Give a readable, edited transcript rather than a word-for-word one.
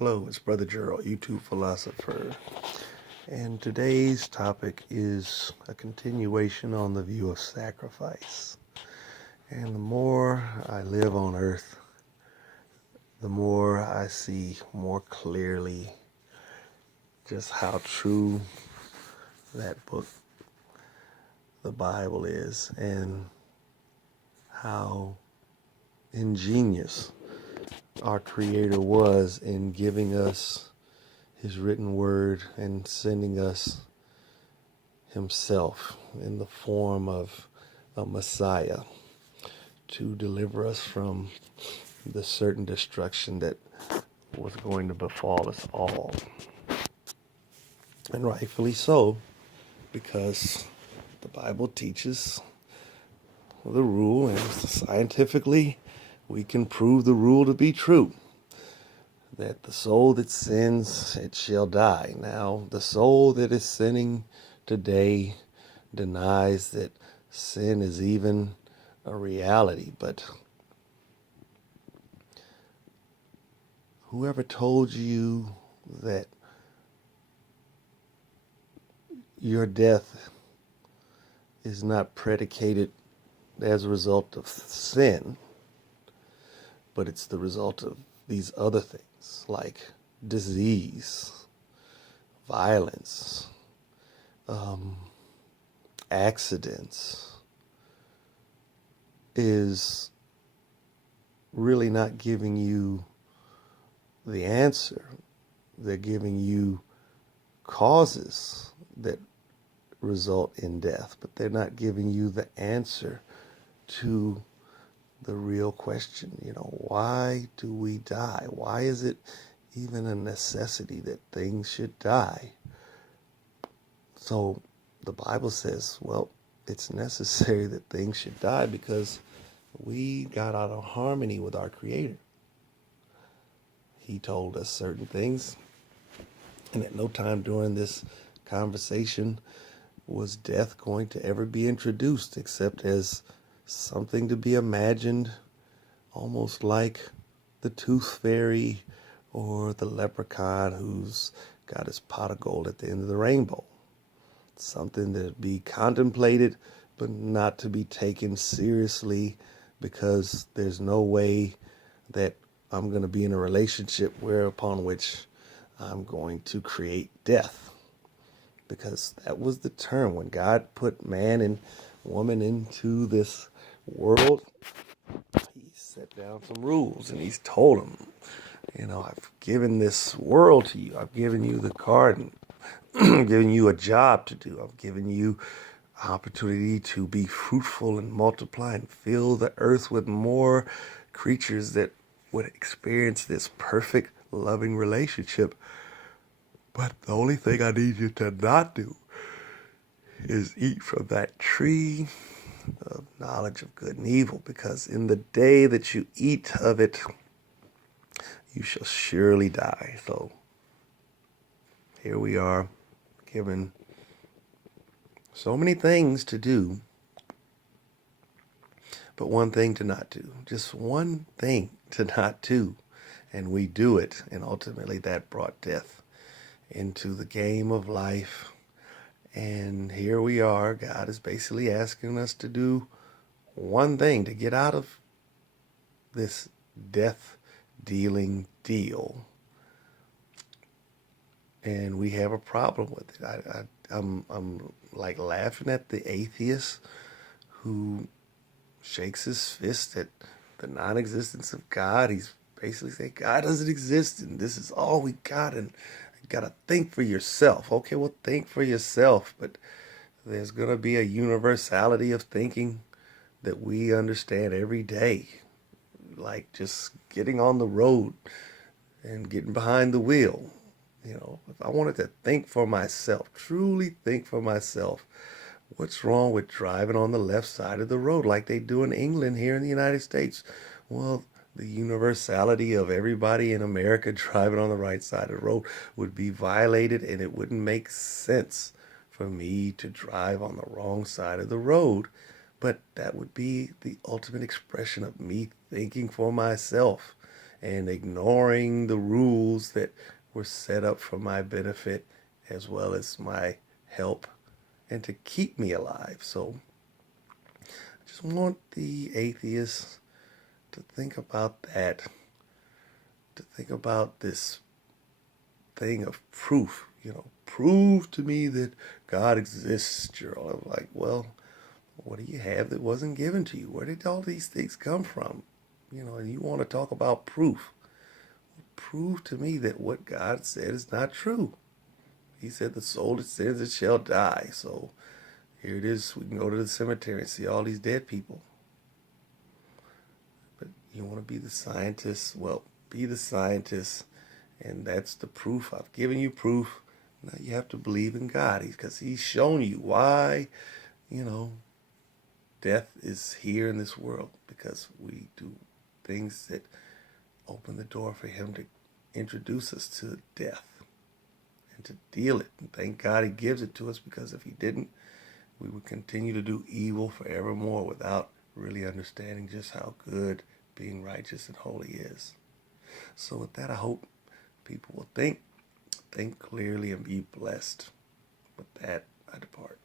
Hello, it's Brother Gerald, YouTube philosopher, and today's topic is a continuation on the view of sacrifice. And the more I live on earth, the more I see more clearly just how true that book, the Bible, is, and how ingenious our Creator was in giving us His written word and sending us Himself in the form of a Messiah to deliver us from the certain destruction that was going to befall us all. And rightfully so, because the Bible teaches the rule, and scientifically we can prove the rule to be true, that the soul that sins, it shall die. Now, the soul that is sinning today denies that sin is even a reality, but whoever told you that your death is not predicated as a result of sin, but it's the result of these other things like disease, violence, accidents, is really not giving you the answer. They're giving you causes that result in death, but they're not giving you the answer to the real question. Why do we die? Why is it even a necessity that things should die? So the Bible says, well, it's necessary that things should die because we got out of harmony with our Creator. He told us certain things, and at no time during this conversation was death going to ever be introduced except as something to be imagined, almost like the tooth fairy or the leprechaun who's got his pot of gold at the end of the rainbow. Something to be contemplated, but not to be taken seriously, because there's no way that I'm going to be in a relationship upon which I'm going to create death. Because that was the term. When God put man and woman into this world, He set down some rules, and He's told them, I've given this world to you. I've given you the garden. I'm giving you a job to do. I've given you opportunity to be fruitful and multiply and fill the earth with more creatures that would experience this perfect, loving relationship. But the only thing I need you to not do is eat from that tree of knowledge of good and evil, because in the day that you eat of it, you shall surely die. So here we are, given so many things to do, but one thing to not do. Just one thing to not do. And we do it, and ultimately that brought death into the game of life. And here we are. God is basically asking us to do one thing to get out of this death-dealing deal. And we have a problem with it. I'm like laughing at the atheist who shakes his fist at the non-existence of God. He's basically saying God doesn't exist, and this is all we got, and you gotta think for yourself. Okay, well, think for yourself, but there's gonna be a universality of thinking that we understand every day, like just getting on the road and getting behind the wheel. If I wanted to think for myself, truly think for myself, what's wrong with driving on the left side of the road like they do in England here in the United States? Well, the universality of everybody in America driving on the right side of the road would be violated, and it wouldn't make sense for me to drive on the wrong side of the road. But that would be the ultimate expression of me thinking for myself and ignoring the rules that were set up for my benefit as well as my help and to keep me alive. So I just want the atheists to think about that, to think about this thing of proof. Prove to me that God exists, Gerald. I'm like, well, what do you have that wasn't given to you? Where did all these things come from? And you want to talk about proof. Prove to me that what God said is not true. He said the soul that sins it shall die. So here it is. We can go to the cemetery and see all these dead people. But you want to be the scientist? Well, be the scientist. And that's the proof. I've given you proof. Now you have to believe in God because He's shown you why, you know, death is here in this world because we do things that open the door for Him to introduce us to death and to deal it. And thank God He gives it to us, because if He didn't, we would continue to do evil forevermore without really understanding just how good being righteous and holy is. So with that, I hope people will think clearly, and be blessed. With that, I depart.